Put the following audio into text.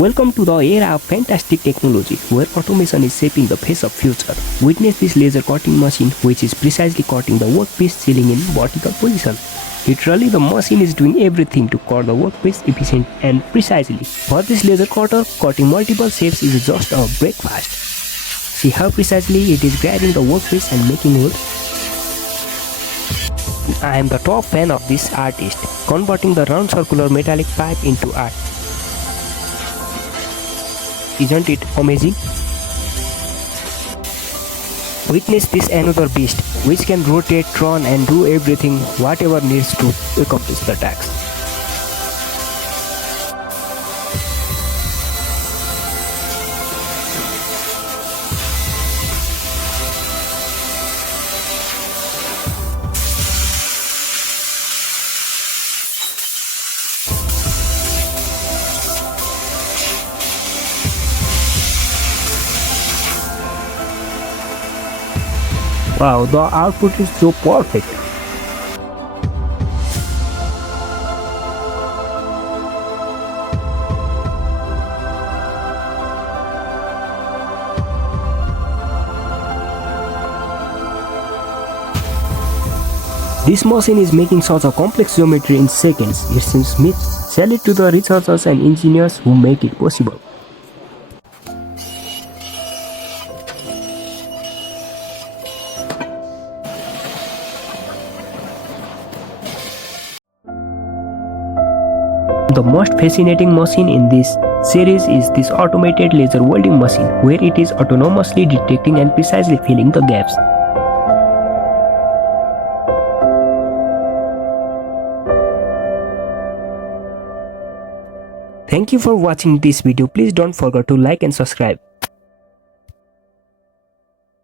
Welcome to the era of fantastic technology where automation is shaping the face of future. Witness this laser cutting machine which is precisely cutting the workpiece ceiling in vertical position. Literally the machine is doing everything to cut the workpiece efficient and precisely. For this laser cutter, cutting multiple shapes is just a breakfast. See how precisely it is grabbing the workpiece and making wood. I am the top fan of this artist, converting the round circular metallic pipe into art. Isn't it amazing? Witness this another beast, which can rotate, turn and do everything whatever needs to accomplish the task. Wow, the output is so perfect. This machine is making such a complex geometry in seconds. It seems smooth. Salute to the researchers and engineers who make it possible. The most fascinating machine in this series is this automated laser welding machine, where it is autonomously detecting and precisely filling the gaps. Thank you for watching this video. Please don't forget to like and subscribe.